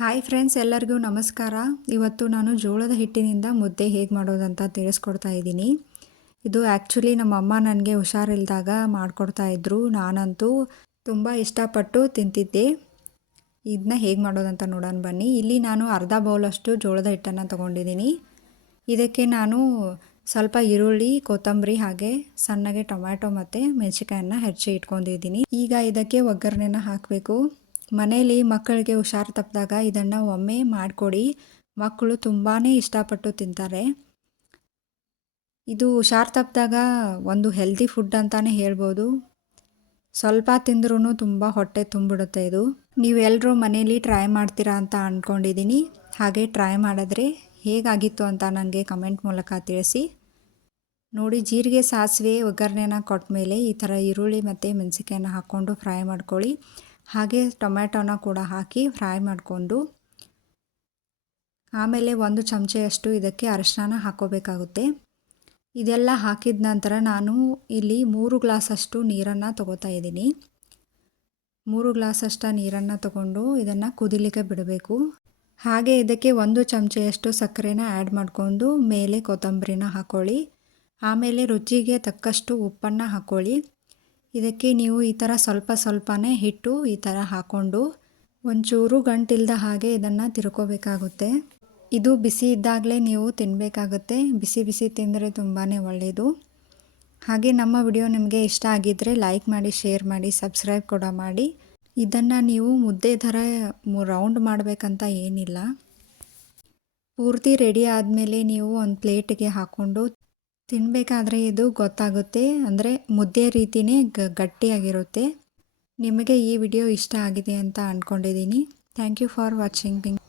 Hi friends ಎಲ್ಲರಿಗೂ ನಮಸ್ಕಾರ. ಇವತ್ತು ನಾನು ಜೋಳದ ಹಿಟ್ಟಿನಿಂದ ಮುದ್ದೆ ಹೇಗೆ ಮಾಡೋದಂತ ತಿಳಿಸ್ಕೊಡ್ತಾ ಇದ್ದೀನಿ. ಇದು ಆ್ಯಕ್ಚುಲಿ ನಮ್ಮ ಅಮ್ಮ ನನಗೆ ಹುಷಾರಿಲ್ದಾಗ ಮಾಡಿಕೊಡ್ತಾ ಇದ್ದರು ನಾನಂತೂ ತುಂಬ ಇಷ್ಟಪಟ್ಟು ತಿಂತಿದ್ದೆ. ಇದನ್ನ ಹೇಗೆ ಮಾಡೋದಂತ ನೋಡೋಣ ಬನ್ನಿ. ಇಲ್ಲಿ ನಾನು ಅರ್ಧ ಬೌಲಷ್ಟು ಜೋಳದ ಹಿಟ್ಟನ್ನು ತೊಗೊಂಡಿದ್ದೀನಿ. ಇದಕ್ಕೆ ನಾನು ಸ್ವಲ್ಪ ಈರುಳ್ಳಿ, ಕೊತ್ತಂಬರಿ ಹಾಗೆ ಸಣ್ಣಗೆ ಟೊಮ್ಯಾಟೊ ಮತ್ತು ಮೆಣಸಿಕಾಯನ್ನು ಹೆಚ್ಚಿ ಇಟ್ಕೊಂಡಿದ್ದೀನಿ. ಈಗ ಇದಕ್ಕೆ ಒಗ್ಗರಣೆನ ಹಾಕಬೇಕು. ಮನೇಲಿ ಮಕ್ಕಳಿಗೆ ಹುಷಾರು ತಪ್ಪಿದಾಗ ಇದನ್ನು ಒಮ್ಮೆ ಮಾಡಿಕೊಡಿ. ಮಕ್ಕಳು ತುಂಬಾ ಇಷ್ಟಪಟ್ಟು ತಿಂತಾರೆ. ಇದು ಹುಷಾರು ತಪ್ಪಿದಾಗ ಒಂದು ಹೆಲ್ದಿ ಫುಡ್ ಅಂತಲೇ ಹೇಳ್ಬೋದು. ಸ್ವಲ್ಪ ತಿಂದ್ರೂ ತುಂಬ ಹೊಟ್ಟೆ ತುಂಬಿಡುತ್ತೆ ಇದು. ನೀವೆಲ್ಲರೂ ಮನೇಲಿ ಟ್ರೈ ಮಾಡ್ತೀರಾ ಅಂತ ಅಂದ್ಕೊಂಡಿದ್ದೀನಿ ಹಾಗೆ ಟ್ರೈ ಮಾಡಿದ್ರೆ ಹೇಗಾಗಿತ್ತು ಅಂತ ನನಗೆ ಕಮೆಂಟ್ ಮೂಲಕ ತಿಳಿಸಿ. ನೋಡಿ ಜೀರಿಗೆ ಸಾಸಿವೆ ಒಗ್ಗರಣೆನ ಕೊಟ್ಟ ಮೇಲೆ ಈ ಥರ ಈರುಳ್ಳಿ ಮತ್ತು ಮೆಣಸಿಕಾಯನ್ನ ಹಾಕ್ಕೊಂಡು ಫ್ರೈ ಮಾಡ್ಕೊಳ್ಳಿ. ಹಾಗೆ ಟೊಮ್ಯಾಟೋನ ಕೂಡ ಹಾಕಿ ಫ್ರೈ ಮಾಡಿಕೊಂಡು ಆಮೇಲೆ ಒಂದು ಚಮಚೆಯಷ್ಟು ಇದಕ್ಕೆ ಅರಶಿನ ಹಾಕೋಬೇಕಾಗುತ್ತೆ ಇದೆಲ್ಲ ಹಾಕಿದ ನಂತರ ನಾನು ಇಲ್ಲಿ ಮೂರು ಗ್ಲಾಸಷ್ಟು ನೀರನ್ನು ತಗೋತಾ ಇದ್ದೀನಿ. ಮೂರು ಗ್ಲಾಸಷ್ಟು ನೀರನ್ನು ತಗೊಂಡು ಇದನ್ನು ಕುದಿಲಿಕ್ಕೆ ಬಿಡಬೇಕು. ಹಾಗೆ ಇದಕ್ಕೆ ಒಂದು ಚಮಚೆಯಷ್ಟು ಸಕ್ಕರೆನ ಆ್ಯಡ್ ಮಾಡಿಕೊಂಡು ಮೇಲೆ ಕೊತ್ತಂಬರಿನ ಹಾಕ್ಕೊಳ್ಳಿ ಆಮೇಲೆ ರುಚಿಗೆ ತಕ್ಕಷ್ಟು ಉಪ್ಪನ್ನು ಹಾಕ್ಕೊಳ್ಳಿ ಇದಕ್ಕೆ ನೀವು ಈ ಥರ ಸ್ವಲ್ಪ ಸ್ವಲ್ಪನೇ ಹಿಟ್ಟು ಈ ಥರ ಹಾಕ್ಕೊಂಡು ಒಂಚೂರು ಗಂಟಿಲ್ದ ಹಾಗೆ ಇದನ್ನು ತಿರ್ಕೋಬೇಕಾಗುತ್ತೆ. ಇದು ಬಿಸಿ ಇದ್ದಾಗಲೇ ನೀವು ತಿನ್ನಬೇಕಾಗುತ್ತೆ ಬಿಸಿ ಬಿಸಿ ತಿಂದರೆ ತುಂಬಾ ಒಳ್ಳೆಯದು ಹಾಗೆ ನಮ್ಮ ವಿಡಿಯೋ ನಿಮಗೆ ಇಷ್ಟ ಆಗಿದ್ದರೆ ಲೈಕ್ ಮಾಡಿ, ಶೇರ್ ಮಾಡಿ, ಸಬ್ಸ್ಕ್ರೈಬ್ ಕೂಡ ಮಾಡಿ. ಇದನ್ನು ನೀವು ಮುದ್ದೆ ಥರ ರೌಂಡ್ ಮಾಡಬೇಕಂತ ಏನಿಲ್ಲ. ಪೂರ್ತಿ ರೆಡಿ ಆದಮೇಲೆ ನೀವು ಒಂದು ಪ್ಲೇಟಿಗೆ ಹಾಕ್ಕೊಂಡು ತಿನ್ನಬೇಕಾದ್ರೆ ಇದು ಗೊತ್ತಾಗುತ್ತೆ. ಅಂದರೆ ಮುದ್ದೆ ರೀತಿಯೇ ಗಟ್ಟಿಯಾಗಿರುತ್ತೆ. ನಿಮಗೆ ಈ ವಿಡಿಯೋ ಇಷ್ಟ ಆಗಿದೆ ಅಂತ ಅಂದ್ಕೊಂಡಿದ್ದೀನಿ ಥ್ಯಾಂಕ್ ಯು ಫಾರ್ ವಾಚಿಂಗ್